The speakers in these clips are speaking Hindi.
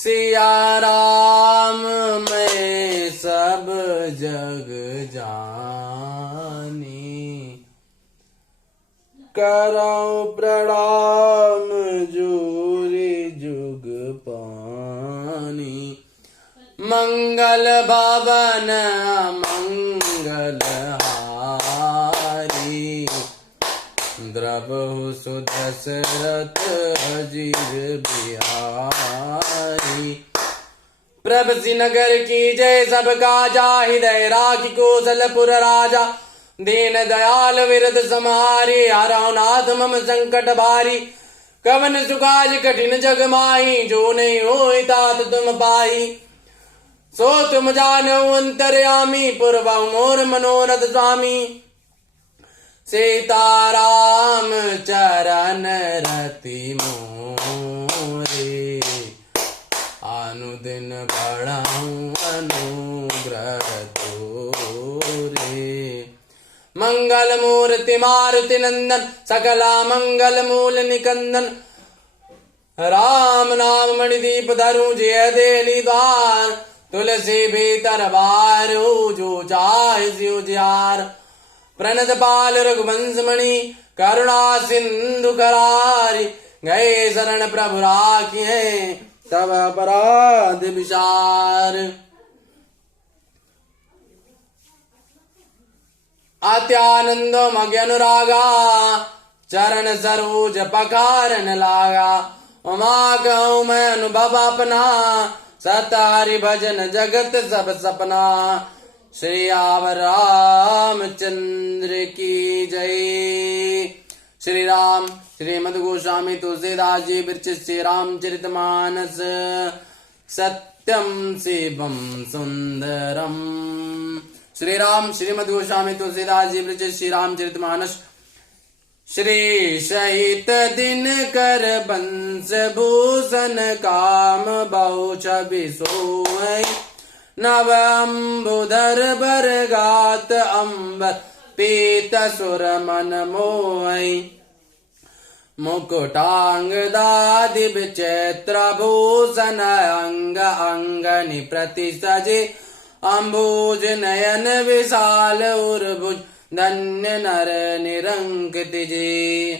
सिया राम मैं सब जग जानी, करऊं प्रणाम जूरी जुग पानी। मंगल भवन मंगल हारी, द्रवहु सुदशरथ अजीर बिहारी। प्रभसि नगर की जय सबका जाहिदय राखी कौशलपुर राजा, दीन दयाल विरद समारी। हरौ नाथ मम संकट भारी, कवन सुकाज कठिन जग माही। जो नहीं होई तात तुम पाही, सो तुम जानो अंतर्यामी। पूर्वं मोर मनोरथ स्वामी, सीताराम चरण रति मोरे। अनुदिन बढ़ाऊं अनुग्रह तोरे। मंगल मूर्ति मारुति नंदन, सकला मंगल मूल निकंदन। राम नाम मणिदीप धरूं जय देली द्वार। तुलसी भीतर बारू जो चाहे सियो जियार। प्रणत पाल रघुवंश मणि, करुणा सिंधु करारी। गए शरण प्रभु राखिए, तब अपराध विचार। अत्यानंद मग्न अनुरागा, चरण सरोज पखारन लागा। उमा कहूँ मैं अनुभव अपना, सत हरि भजन जगत सब सपना। श्री आवर रामचंद्र की जय। श्री राम श्रीमद् गोस्वामी तुलसीदास जी विरचित श्री रामचरितमानस। सत्यम शिवम सुंदरम। श्री राम श्रीमद् गोस्वामी तुलसीदास जी विरचित श्री रामचरितमानस। श्री सहित दिन कर बंस भूषण, काम बहु छवि सोई। नव अम्बुधर बर गात अम्बर, पीत सुर मन मोई। मुकुटांग दादि विचित्र भूषण, अंग अंगनि प्रति सजे। अम्बुज नयन विशाल उर्भुज, धन्य नर निरंकित जी।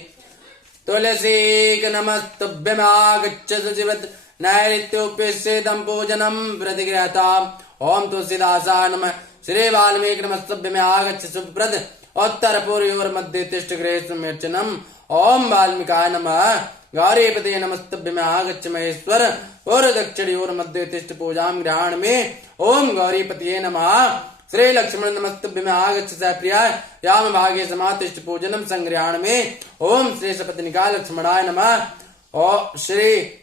तुलसी नमस्तुभ्यमागच्छ शुचिवत्, नैऋत्योप्यस्येदं पूजनं प्रतिगृहताम्। ओम तुलसीदासाय नमः। श्री वाल्मीकि नमस्तुभ्यमागच्छ शुभप्रद, उत्तर पूर्वयोर्मध्ये तिष्ठ गृहेष्वमेर्चनम्। ओम वाल्मीकाय नमः। गौरीपते नमस्तुभ्यमागच्छ महेश्वर, और दक्षिणयोर्मध्ये तिष्ठ पूजां गृहाण मे। ओम गौरीपते नमः। श्री लक्ष्मण नमस्तुभ्यमागच्छ सप्रियाय, याम भागे समातिष्ठ पूजनं संगृहाण मे। ओम श्री सपत्निकाय लक्ष्मणाय नमः। ओ श्री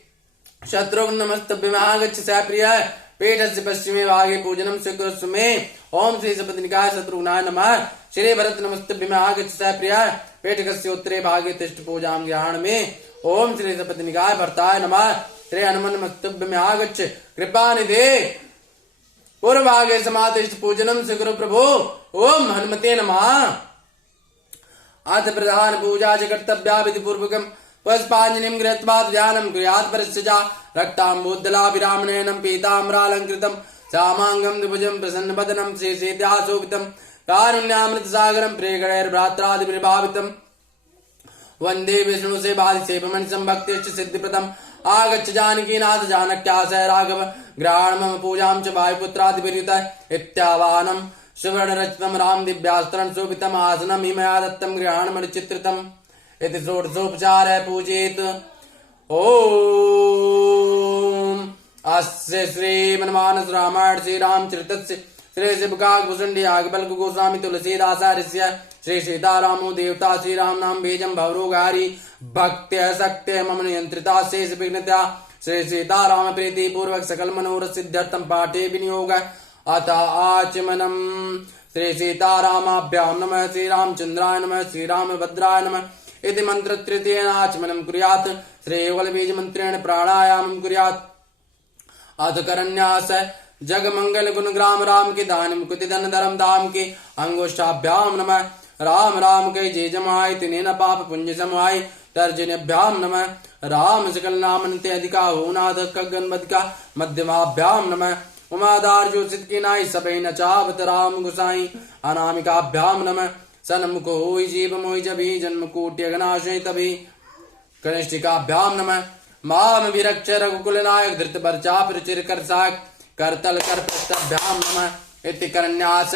शत्रुघ्न नमस्तुभ्यमागच्छ सप्रियाय, पीठस्य पश्चिमे भागे पूजनं स्वीकुरुष्व मे। ओम श्री सपत्निकाय शत्रुघ्नाय नमः। श्री भरत नमस्तुभ्यमागच्छ सप्रियाय, पेटकस्य उत्तरे भागे तिष्ठ पूजां गृहाण मे। ओम श्री सपत्निकाय भरताय नमः। श्री हनुमान नमस्तुभ्यमागच्छ कृपानिधे, पूर्वभागे समातिष्ठ पूजनं स्वीकुरु प्रभो। ओम हनुमते नमः। अथ प्रधान पूजा च कर्तव्या विधि पूर्वकम्। पुष्पाञ्जलिं गृहीत्वा ध्यानं कुर्यात् परिस्यजा। रक्ताम्बोद्दलाभिरामणेनं पीताम्बरालङ्कृतं, श्यामाङ्गं द्विभुजं प्रसन्नवदनं श्रीसीताशोभितं। कारुण्यामृतसागरं प्रियगणैर्भ्रात्रादिभिर्भावितं। वन्दे विष्णुसेवादिसेवमनिशं भक्तिश्च सिद्धिप्रदम्। आगच्छ जानकीनाथ जानक्यासय राघव, गृहाण मम पूजां च वायुपुत्रादिभिर्युतः। इत्यावाहनं सुवर्णरचितं राम दिव्यास्त्रं शोभितम्। आसनं हि मया दत्तं गृहाण मणिचित्रितम्। इति षोडशोपचारः पूजयेत्। ओम अस्य श्रीमन्मानस रामायण श्री रामचरितस्य श्री शिवकाभूषण्डी आगबल्क गोस्वामी तुलसीदासार्यस्य श्री सीतारामो देवता श्री राम नाम बीजं भवरोगारी। भक्त्य शक्त्य मम नियंत्रिता शेष विघ्नता। श्री सीताराम प्रीति पूर्वक सकल मनोरथ सिद्ध्यर्थं पाठे विनियोग। अथ आचमनम्। श्री सीतारामाभ्यां नमः। श्री रामचंद्राय नमः। श्री रामभद्राय नमः इति मंत्र तृतीयेन आचमनं कुर्यात्। श्री युगल बीज मंत्रेण प्राणायामं कुर्यात्। अथ करन्यास जग मंगल गुण ग्राम राम के दान मुकुति धन धर्म धाम के अंगुष्ठाभ्याम नमः। राम राम कई जय जमाय तिने न पाप पुण्य समाय। तर्जन्यभ्याम नमः। राम सकल नाम नित्य अधिका हो नाथ खगन बदका मध्यमाभ्याम नमः उमादार जो सिद्ध की नाई सबई न चावत राम गुसाई अनामिकाभ्याम नमः सन्मुख होई जीव मोहि जभी जन्म कोटि अगनाशय तभी कनिष्ठिकाभ्याम नमः माम विरक्ष रघुकुल नायक धृत बर्चा प्रचिर कर साक करतल कर प्रस्तभ्याम नमः इति करन्यास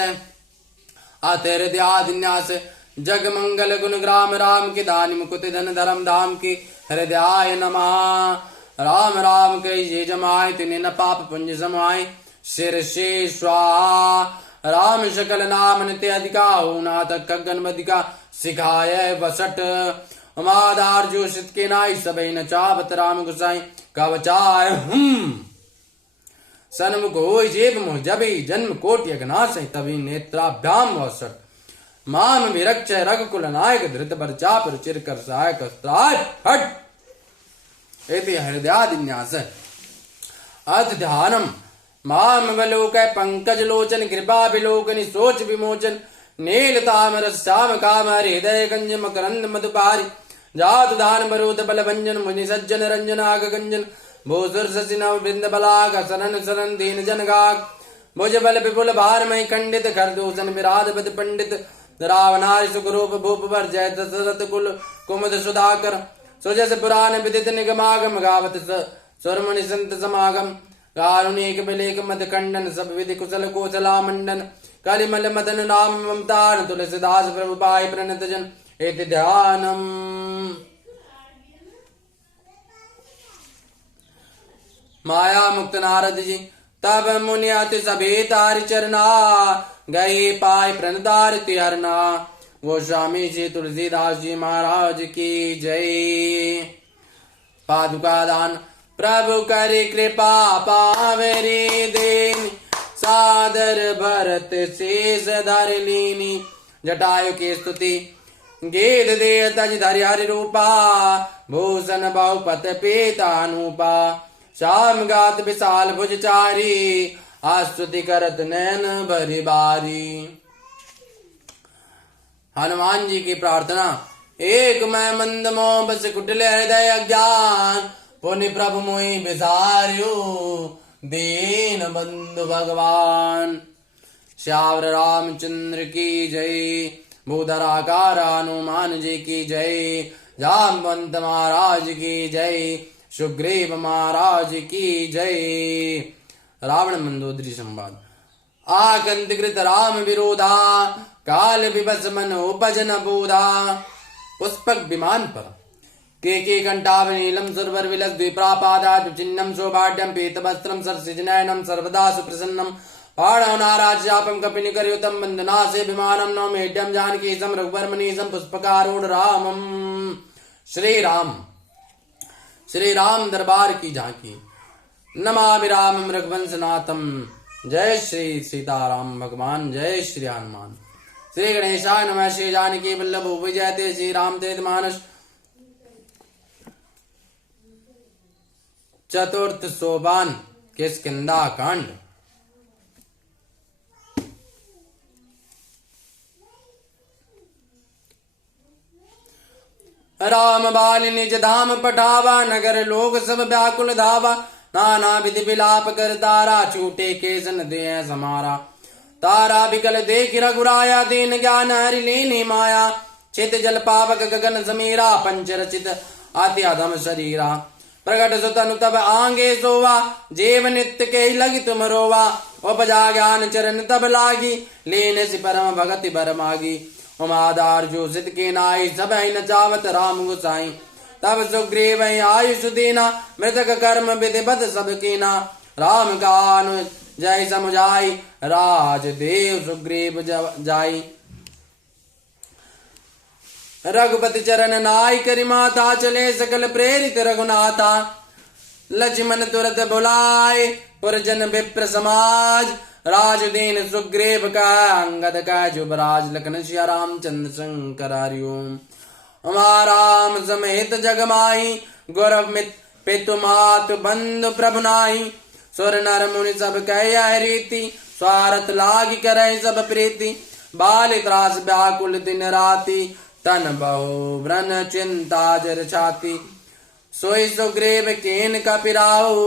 अतिहृदयादिन्यास जग मंगल गुण ग्राम राम की दानी मुकुट धन धर्म धाम की हृदयाय नमः राम राम के ये जमाए तिन्हें न पाप पुंज समाए सिर से स्वाहा राम शकल नाम नित्य अधिका हो नाथ खगन बदिका सिखाय वसट उमादार जो सिद्ध के नाई सबई न चावत राम गुसाई कवचाय सन्मुख होई जेब मोह जबी जन्म कोटि अघनाशय तभी नेत्राभ्याम वसट माम विरक्ष रघुकुल नायक धृत बरचाप रुचिर कर सहायक हट इति हृदयादिन्यास अर्थ ध्यानम माम वलोक पंकज लोचन कृपा विलोकनि सोच विमोचन नील तामर श्याम काम हृदय गंज मकरंद मधुपारी जात दान बरूद बल भंजन मुनि सज्जन रंजन आग गंजन भूसुर शशि नव वृंद बलाग सरन सरन दीन जन गाग भुज बल विपुल भार मई खंडित खरदूषण विराध बद पंडित रावणारि सुखरूप भूप वर जय दशरथ कुल कुमुद सुधाकर सुजस पुराण विदित निगमागम गावत स्वरमणि संत समागम कारुणिक बिलेक मद खंडन सब विधि कुशल कोसला मंडन कलिमल मदन नाम ममतार तुलसीदास प्रभु पाय प्रणत जन इति ध्यानम माया मुक्त नारद जी तब मुनि अति सभी तारि चरना गए पाय प्रणदार तिहरना गोस्वामी जी तुलसीदास जी महाराज की जय। पादुका दान प्रभु करे कृपा पावरे देन सादर भरत शेष धर लीनी जटायु की स्तुति गेद दे तज धरि हरि रूपा भूषण बहुपत पीतानुपा श्याम गात विशाल भुजचारी आस्तुति करत नैन भरी बारी। हनुमान जी की प्रार्थना। एक मैं मंद मोह बस कुटिल हृदय अज्ञान पुनि प्रभु मोहि बिसार्यो दीन बंधु भगवान। श्यावर रामचंद्र की जय। भूधराकार हनुमान जी की जय। जामवंत महाराज की जय। सुग्रीव महाराज की जय। रावण मंदोदरी संवाद। आकंतकृत राम विरोधा काल विवश मन उपजन बोधा। पुष्पक विमान पर के कंठाव नीलम सुरवर विलस द्विप्रापादात् चिन्नम शोभाढ्यम पीतवस्त्रम सरसिजनयनम सर्वदा सुप्रसन्नम पाणवनाराज्यापम कपिनिकरयुतम वंदनासे विमानम नौमेढ्यम जानकीसम रघुवर्मनीसम पुष्पकारूढ़ रामम। श्री राम दरबार की झांकी। नमामि रामं रघुवंशनाथम। जय श्री सीताराम भगवान। जय श्री हनुमान। श्री गणेशाय नमः। श्री जानकी वल्लभ विजयते श्री राम तेज मानस। चतुर्थ सोपान किष्किंधा कांड। राम बाल निज धाम पठावा नगर लोग सब व्याकुल धावा। नाना विधि विलाप कर तारा छूटे केसन दे समारा। तारा बिकल देख रघुराया दीन ज्ञान हरि लीनी माया। चित जल पावक गगन समीरा पंच रचित अति अधम शरीरा। प्रगट सुतनु तब आंगे सोवा जेव नित्य के लगी तुम रोवा। उपजा ज्ञान चरण तब लागी लेने से परम भगति बर मागी। उमादार जो सिद्ध के नाई सब न चावत राम गुसाई। तब सुग्रीव आयुष दीना मृतक कर्म विधि बद सब कीना। राम का जय समुझाई राज देव सुग्रीव जाई। रघुपति चरण नाई करी माता चले सकल प्रेरित रघुनाथा। लक्ष्मण तुरत बुलाए पुरजन विप्र समाज। राजदीन सुग्रीव का अंगद का जुबराज लखन सिया रामचंद्र शंकर हरिओम। राम समेत जगमाही गौरव मित पितु मातु बंधु प्रभु नाही। सुर नर मुनि सब कह रीति स्वार्थ लागी करे सब प्रीति। बाल त्रास व्याकुल दिन राति तन बहु व्रन चिंता जर छाती। सोई सुग्रीव केन कपिराऊ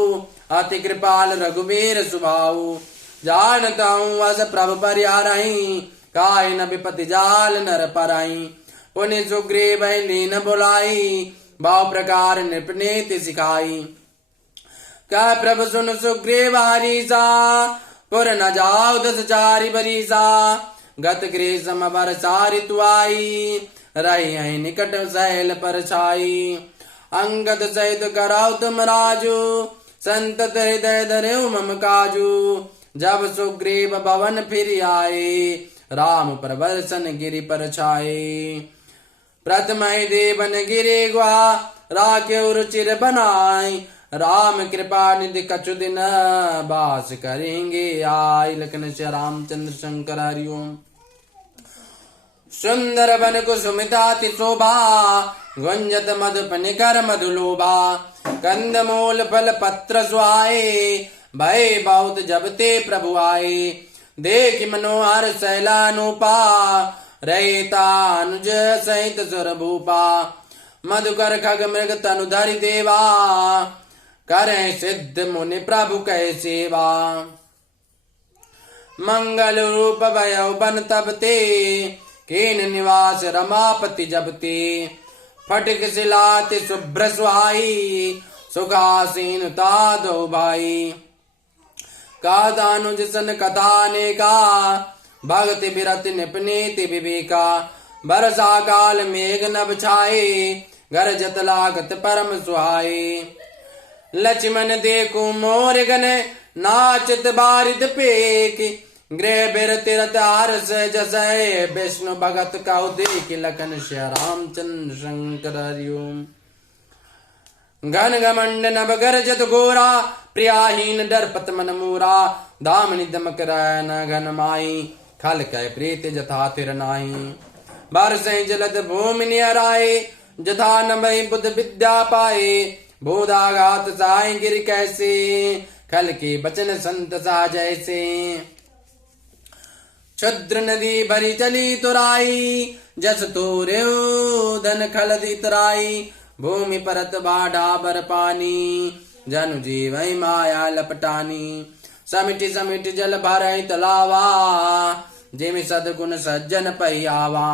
अति कृपाल रघुवीर सुभाऊ जानता हूँ अस प्रभु परिहारही काय न विपति जाल नर परई पुनि सुग्रीव लीन बुलाई भाव प्रकार निपनीति सिखाई कह प्रभु सुन सुग्रीव हरीसा पुर न जाओ 10 चारि बरीसा गत ग्रीष्म बरसा ऋतु आई रही निकट सैल पर छाई अंगद सहित कराओ तुम राजू संतत हृदय धरेऊ मम काजू जब सुग्रीव भवन फिर आए राम प्रवर्सन गिरि पर छाए प्रथम देवन गिरि गुहा राख्यो रुचिर बनाई राम कृपा निधि कछु दिन बास करेंगे आई लखन से रामचंद्र शंकर हरिओम सुंदर बन कुसुमिताति शोभा गुंजत मधुप निकर मधुलोभा कंद मूल फल पत्र सुहाए भय बहुत जब ते प्रभु आए देख मनोहर शैलानुपा रहता अनुज सहित सुर भूपा मधुकर खग मृग तनुधरि देवा करें सिद्ध मुनि प्रभु कै सेवा मंगल रूप भयौ बन तब ते कीन निवास रमापति जब ते फटिक सिलाति शुभ्र सुहाई सुखासीन तादो भाई कादानुज सन कथा नेका भक्ति बिरति निपनीति विवेका बरसा काल मेघ नभ छाए गरजत लागत परम सुहाए लक्ष्मण देखो मोर गन नाचत बारिद पेक गृह बिर तिरत हर्ष जसय विष्णु भगत कौ देख लखन श्री रामचंद्र शंकर हरिओम घन घमंड नभ गरजत गोरा प्रियाहीन डरपत मन मूरा दामनि दमक रैन घन माई खल कै प्रीत जथा तिर नाही बरसै जलद भूमि निहराए जथा नभै बुध विद्या पाए बोधाघात साई गिर कैसे खल के बचन संत सा जैसे क्षुद्र नदी भरी चली तुराई जस तोरे धन खलद इतराई भूमि परत बाढ़ा बर पानी जनु जीव माया लपटानी समिति समिति जल भरई तलावा जिमि सदगुण सज्जन पहियावा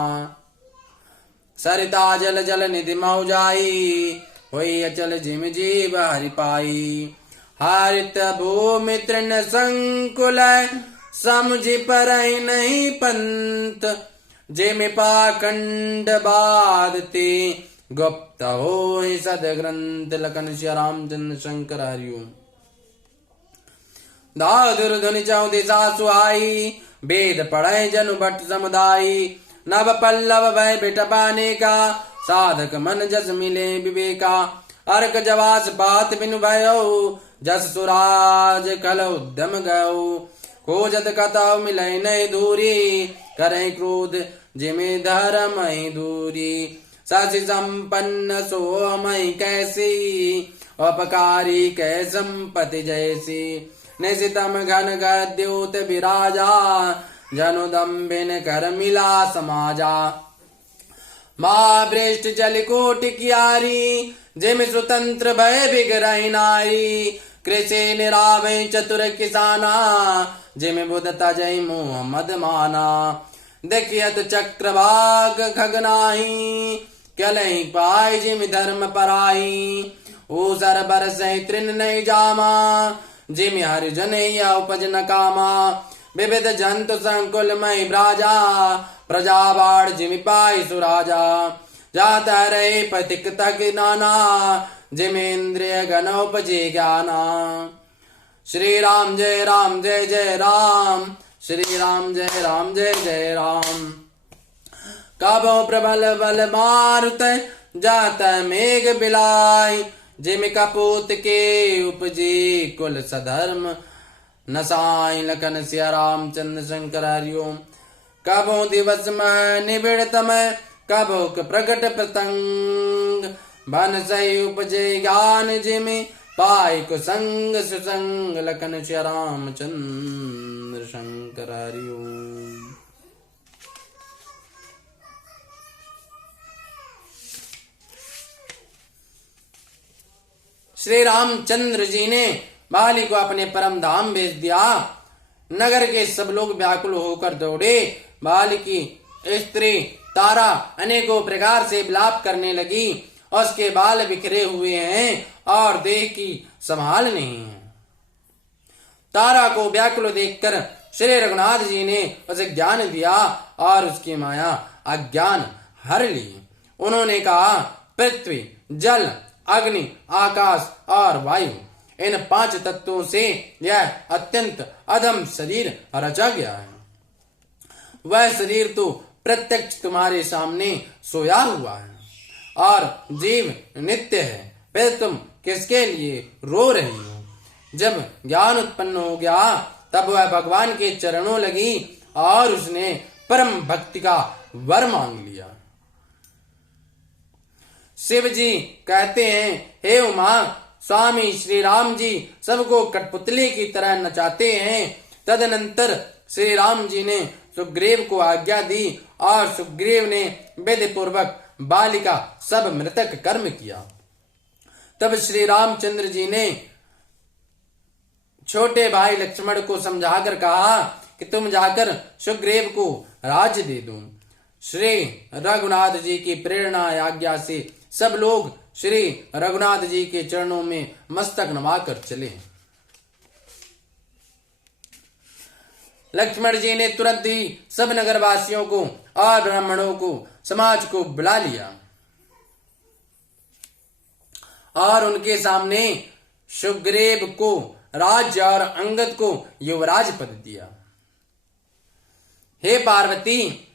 सरिता जल जल निधि मऊ जाई होई अचल जिम जीव हरि पाई हरित भूमि तृण संकुल समझि परई नहीं पंत जिमि पाखंड बाधते गुप्त हो सद ग्रंथ लखन श्री रामचंद्र शंकर हरिओम दादुर धुनि चौ दिशा सुहाई वेद पढ़े जनु भट्ट समुदायी नव पल्लव भय बिटपाने का साधक मन जस मिले विवेका अर्क जवास बात बिनु भयो जस सुराज कल उद्यम गयो खोजत कतौ मिलै नहीं दूरी करें क्रोध जिमे धर्म दूरी ससि संपन्न सोमय कैसी अपकारी कै संपत्ति जैसी निशितम घन गद्योत विराजा जनुदम्बिन कर मिला समाजा महाभ्रष्ट जल कोट कियारी जिम स्वतंत्र भय बिगरई नारी कृषि निरावै चतुर किसाना जिम बुध तजय मोह मद माना देखियत चक्रवाक खगनाही कलही पाई जिम धर्म पराई ऊसर बरस तृण नहीं जामा जिम हरिजन उपज न कामा विविध जंतु संकुल मई ब्राजा प्रजा बाढ़ जिमि पाई सुराजा जाता रहे पथिक तक नाना जिमेन्द्रिय गण उपजे ज्ञाना श्री राम जय जय राम श्री राम जय जय राम कबो प्रबल बल मारुत जात मेघ बिलाई जिमि कपूत के उपजे कुल सधर्म नसाई लखन सिया रामचंद्र शंकर हरिओम कबो दिवस में निबिड़ तम कबो प्रकट प्रतंग बन सही उपजे ज्ञान जिमि पाई कुसंग सुसंग लखन सिया रामचंद्र शंकर हरिओम। श्री रामचंद्र जी ने बाली को अपने परम धाम भेज दिया। नगर के सब लोग व्याकुल होकर दौड़े। बाली की स्त्री तारा अनेकों प्रकार से विलाप करने लगी। उसके बाल बिखरे हुए हैं और देह की संभाल नहीं है। तारा को व्याकुल देखकर श्री रघुनाथ जी ने उसे ज्ञान दिया और उसकी माया अज्ञान हर ली। उन्होंने कहा, पृथ्वी, जल, अग्नि, आकाश और वायु, इन 5 तत्वों से यह अत्यंत अधम शरीर रचा गया है। वह शरीर तो प्रत्यक्ष तुम्हारे सामने सोया हुआ है और जीव नित्य है। फिर तुम किसके लिए रो रही हो? जब ज्ञान उत्पन्न हो गया तब वह भगवान के चरणों लगी और उसने परम भक्ति का वर मांग लिया। शिव जी कहते हैं, हे उमा, स्वामी श्री राम जी सबको कठपुतली की तरह नचाते हैं। तदनंतर श्री राम जी ने सुग्रीव को आज्ञा दी और सुग्रीव ने विधि पूर्वक बाली का सब मृतक कर्म किया। तब श्री रामचंद्र जी ने छोटे भाई लक्ष्मण को समझाकर कहा कि तुम जाकर सुग्रीव को राज्य दे दो। श्री रघुनाथ जी की प्रेरणा आज्ञा से सब लोग श्री रघुनाथ जी के चरणों में मस्तक नवाकर चले। लक्ष्मण जी ने तुरंत ही सब नगरवासियों को और ब्राह्मणों को समाज को बुला लिया और उनके सामने सुग्रीव को राज्य और अंगद को युवराज पद दिया। हे पार्वती,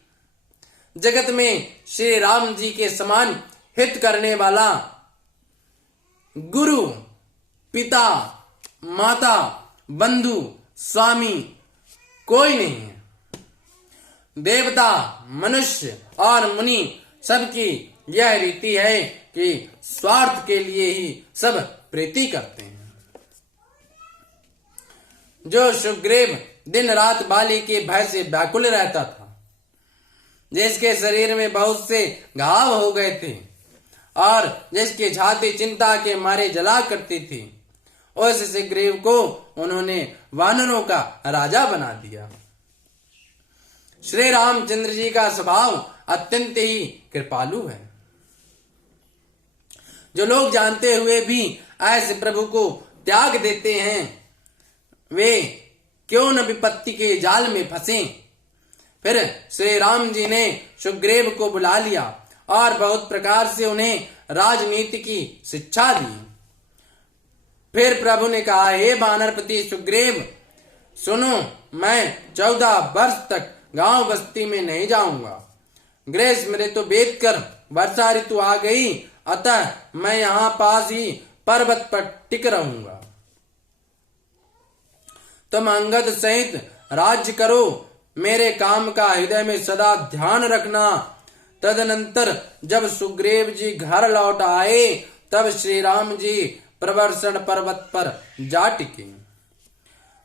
जगत में श्री राम जी के समान हित करने वाला गुरु, पिता, माता, बंधु, स्वामी कोई नहीं है। देवता, मनुष्य और मुनि सबकी यह रीति है कि स्वार्थ के लिए ही सब प्रीति करते हैं। जो सुग्रीव दिन रात बाली के भय से व्याकुल रहता था, जिसके शरीर में बहुत से घाव हो गए थे और जिसकी छाती चिंता के मारे जला करती थी, उस सुग्रीव को उन्होंने वानरों का राजा बना दिया। श्री रामचंद्र जी का स्वभाव अत्यंत ही कृपालु है। जो लोग जानते हुए भी ऐसे प्रभु को त्याग देते हैं, वे क्यों न विपत्ति के जाल में फंसे। फिर श्री राम जी ने सुग्रीव को बुला लिया और बहुत प्रकार से उन्हें राजनीति की शिक्षा दी। फिर प्रभु ने कहा, हे वानरपति सुग्रीव, सुनो, मैं 14 वर्ष तक गांव बस्ती में नहीं जाऊंगा। ग्रीष्म ऋतु बीत कर वर्षा ऋतु आ गई, अतः मैं यहाँ पास ही पर्वत पर टिक रहूंगा। तुम अंगद सहित राज्य करो, मेरे काम का हृदय में सदा ध्यान रखना। तदनंतर जब सुग्रीव जी घर लौट आए तब श्री राम जी प्रवर्षण पर्वत पर जा टिके।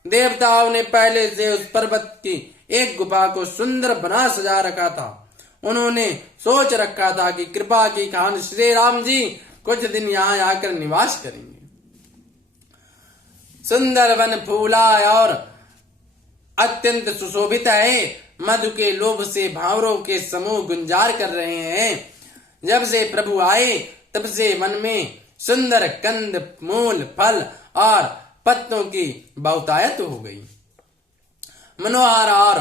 देवताओं ने पहले से उस पर्वत की एक गुफा को सुंदर बना सजा रखा था। उन्होंने सोच रखा था कि कृपा की खान श्री राम जी कुछ दिन यहाँ आकर निवास करेंगे। सुंदर वन फूला और अत्यंत सुशोभित है। मधु के लोभ से भावरों के समूह गुंजार कर रहे हैं। जब से प्रभु आए तब से वन में सुंदर कंद, मूल, फल और पत्तों की बहुतायत हो गई। मनोहर और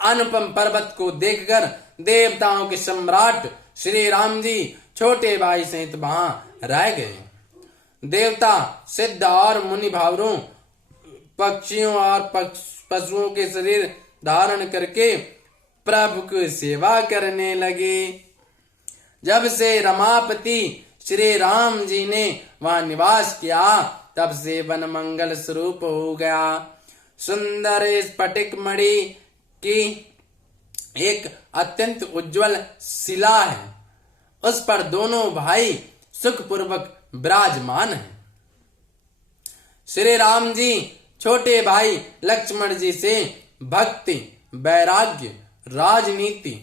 अनुपम पर्वत को देखकर देवताओं के सम्राट श्री राम जी छोटे भाई सहित वहां रह गए। देवता, सिद्ध और मुनि भावरों, पक्षियों और पशुओं के शरीर धारण करके प्रभु की सेवा करने लगे। जब से रमापति श्री राम जी ने वहां निवास किया तब से वन मंगल स्वरूप हो गया। सुंदर स्फटिक मणि की एक अत्यंत उज्जवल शिला है, उस पर दोनों भाई सुखपूर्वक विराजमान हैं। श्री राम जी छोटे भाई लक्ष्मण जी से भक्ति, वैराग्य, राजनीति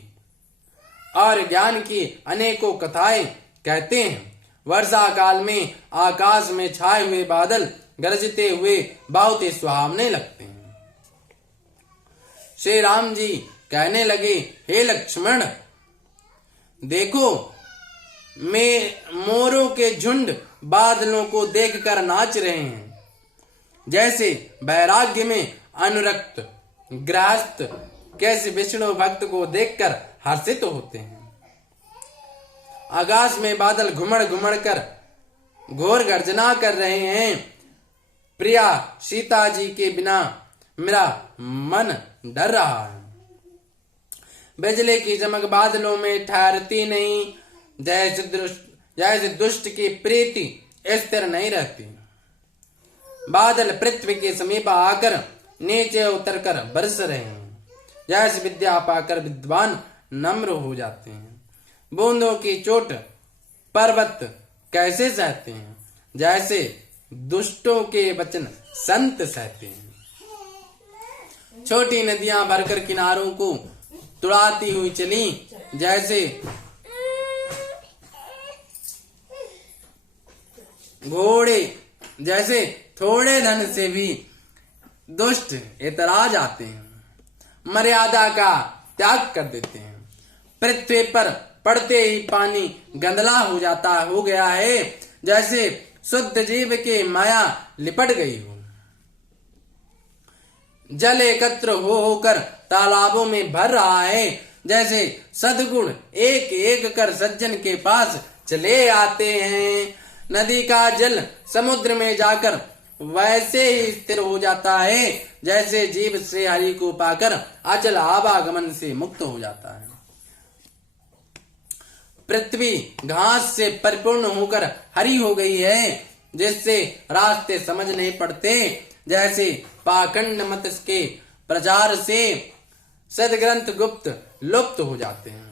और ज्ञान की अनेकों कथाएं कहते हैं। वर्षा काल में आकाश में छाए हुए बादल गरजते हुए बहुत ही सुहावने लगते हैं। श्री राम जी कहने लगे, हे लक्ष्मण, देखो मोरों के झुंड बादलों को देखकर नाच रहे हैं। जैसे वैराग्य में अनुरक्त गृहस्थ कैसे विष्णु भक्त को देखकर हर्षित होते हैं। आकाश में बादल घुमड़ घुमड़ कर घोर गर्जना कर रहे हैं। प्रिया सीता जी के बिना मेरा मन डर रहा है। बिजली की चमक बादलों में ठहरती नहीं, जैसे दुष्ट की प्रीति स्थिर नहीं रहती। बादल पृथ्वी के समीप आकर नीचे उतरकर बरस रहे हैं। जैसे विद्या पाकर विद्वान नम्र हो जाते हैं। बूंदों की चोट पर्वत कैसे सहते हैं, जैसे दुष्टों के वचन संत सहते हैं। छोटी नदियां भरकर किनारों को तुड़ाती हुई चली, जैसे घोड़े जैसे थोड़े धन से भी दुष्ट इतरा जाते हैं, मर्यादा का त्याग कर देते हैं। पृथ्वी पर पड़ते ही पानी गंदला हो गया है, जैसे शुद्ध जीव के माया लिपट गई हो। जल एकत्र होकर तालाबों में भर रहा है, जैसे सद्गुण एक एक कर सज्जन के पास चले आते हैं। नदी का जल समुद्र में जाकर वैसे ही स्थिर हो जाता है, जैसे जीव श्री हरि को पाकर अचल आवागमन से मुक्त हो जाता है। पृथ्वी घास से परिपूर्ण होकर हरी हो गई है, जिससे रास्ते समझ नहीं पड़ते। जैसे पाखंड मत के प्रचार से सदग्रंथ गुप्त लुप्त हो जाते हैं।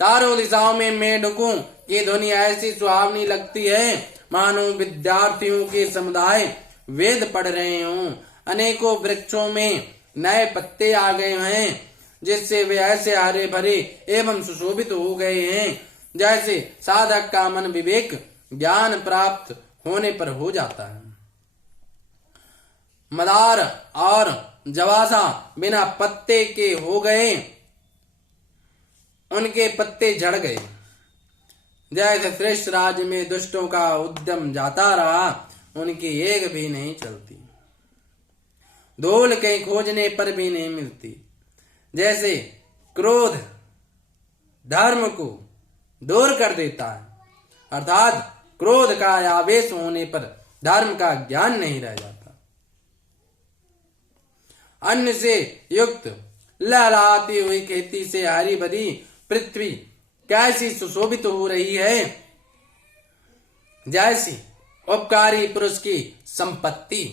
चारों दिशाओं में मेढकों की ध्वनि ऐसी सुहावनी लगती है, मानो विद्यार्थियों के समुदाय वेद पढ़ रहे हों। अनेकों वृक्षों में नए पत्ते आ गए हैं, जिससे वे ऐसे हरे भरे एवं सुशोभित हो गए हैं, जैसे साधक का मन विवेक ज्ञान प्राप्त होने पर हो जाता है। मदार और जवासा बिना पत्ते के हो गए, उनके पत्ते झड़ गए। जैसे श्रेष्ठ राज्य में दुष्टों का उद्यम जाता रहा, उनकी एक भी नहीं चलती। धूल कहीं खोजने पर भी नहीं मिलती। जैसे क्रोध धर्म को दूर कर देता है, अर्थात क्रोध का आवेश होने पर धर्म का ज्ञान नहीं रह जाता। अन्न से युक्त लहराती हुई खेती से हरी भरी पृथ्वी कैसी सुशोभित हो रही है, जैसी उपकारी पुरुष की संपत्ति।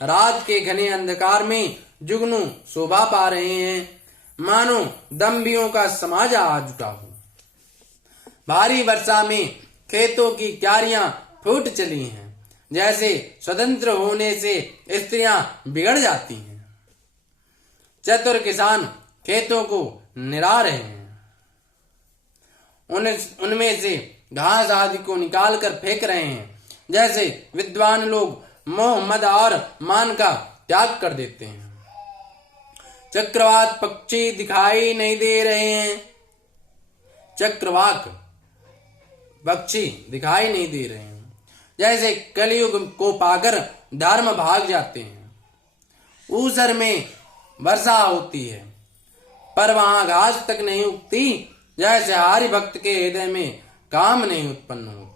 रात के घने अंधकार में जुगनू शोभा पा रहे हैं, मानो दंभियों का समाज आ जुटा हो। भारी वर्षा में खेतों की क्यारियां फूट चली हैं, जैसे स्वतंत्र होने से स्त्रियां बिगड़ जाती हैं। चतुर किसान खेतों को निरा रहे हैं, उनमें से घास आदि को निकाल कर फेंक रहे हैं, जैसे विद्वान लोग मोह मद और मान का त्याग कर देते हैं। चक्रवात पक्षी दिखाई नहीं दे रहे हैं, चक्रवाक पक्षी दिखाई नहीं दे रहे हैं, जैसे कलयुग को पाकर धर्म भाग जाते हैं। ऊसर में वर्षा होती है, पर वहां घास तक नहीं उगती, जैसे हरि भक्त के हृदय में काम नहीं उत्पन्न होता।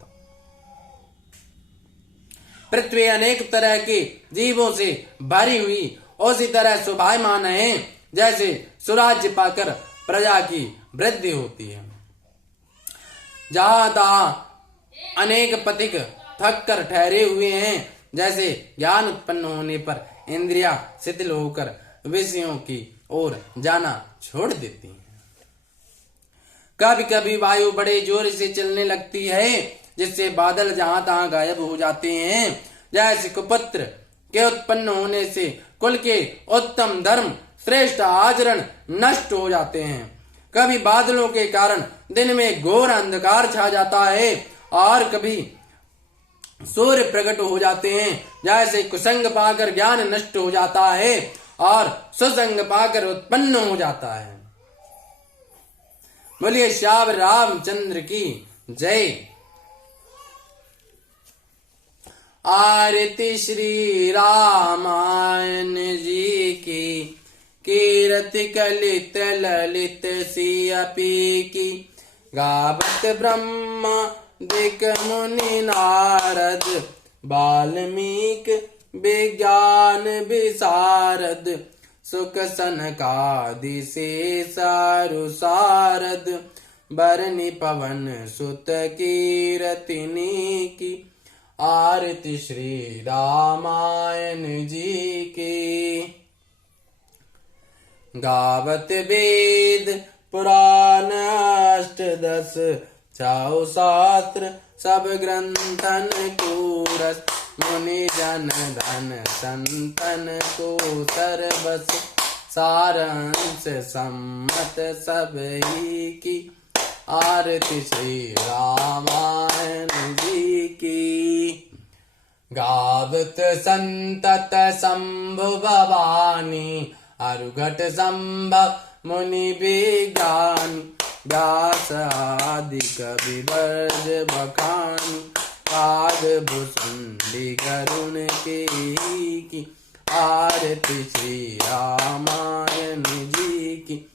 पृथ्वी अनेक तरह के जीवों से भरी हुई उसी तरह शोभायमान है, जैसे सुराज्य पाकर प्रजा की वृद्धि होती है। जहां तहां अनेक पथिक थक कर ठहरे हुए हैं, जैसे ज्ञान उत्पन्न होने पर इंद्रियां शिथिल होकर विषयों की ओर जाना छोड़ देती हैं। कभी कभी वायु बड़े जोर से चलने लगती है, जिससे बादल जहां तहां गायब हो जाते हैं। जैसे कुपुत्र के उत्पन्न होने से कुल के उत्तम धर्म श्रेष्ठ आचरण नष्ट हो जाते हैं। कभी बादलों के कारण दिन में घोर अंधकार छा जाता है और कभी सूर्य प्रकट हो जाते हैं। जैसे कुसंग पाकर ज्ञान नष्ट हो जाता है और सुसंग पाकर उत्पन्न हो जाता है। बोलिए श्याम रामचंद्र की जय। आरती श्री रामायण जी की, कीरति कलित ललित सियपी की। गावत ब्रह्मा दिक मुनि नारद, वाल्मीक विज्ञान विशारद। सुख सनकादि शेषारु सारद, बरनि पवन सुत कीरतिनी की। आरती श्री रामायण जी की। गावत वेद पुराण अष्टदश, चाउ शास्त्र सब ग्रंथन को रस। मुनि जन धन संतन को सर्वस, सारांश सम्मत सब ही की। आरती श्री रामायण जी की। गावत संतत शंभु भवानी, अरुघट संभव मुनि विज्ञानी। व्यास आदि कवि वर्ज बखानी, काग भुसंडी करुण की। आरती श्री रामायण जी की।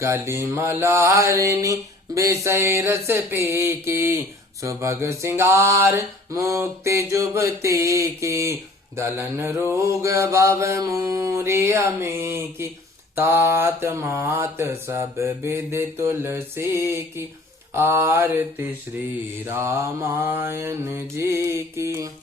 कलिमलहरिणी विषय रस पी की, सुभग सिंगार मुक्ति जुबती की। दलन रोग भव मूरी अमी की, तात मात सब विधि तुलसी की। आरती श्री रामायण जी की।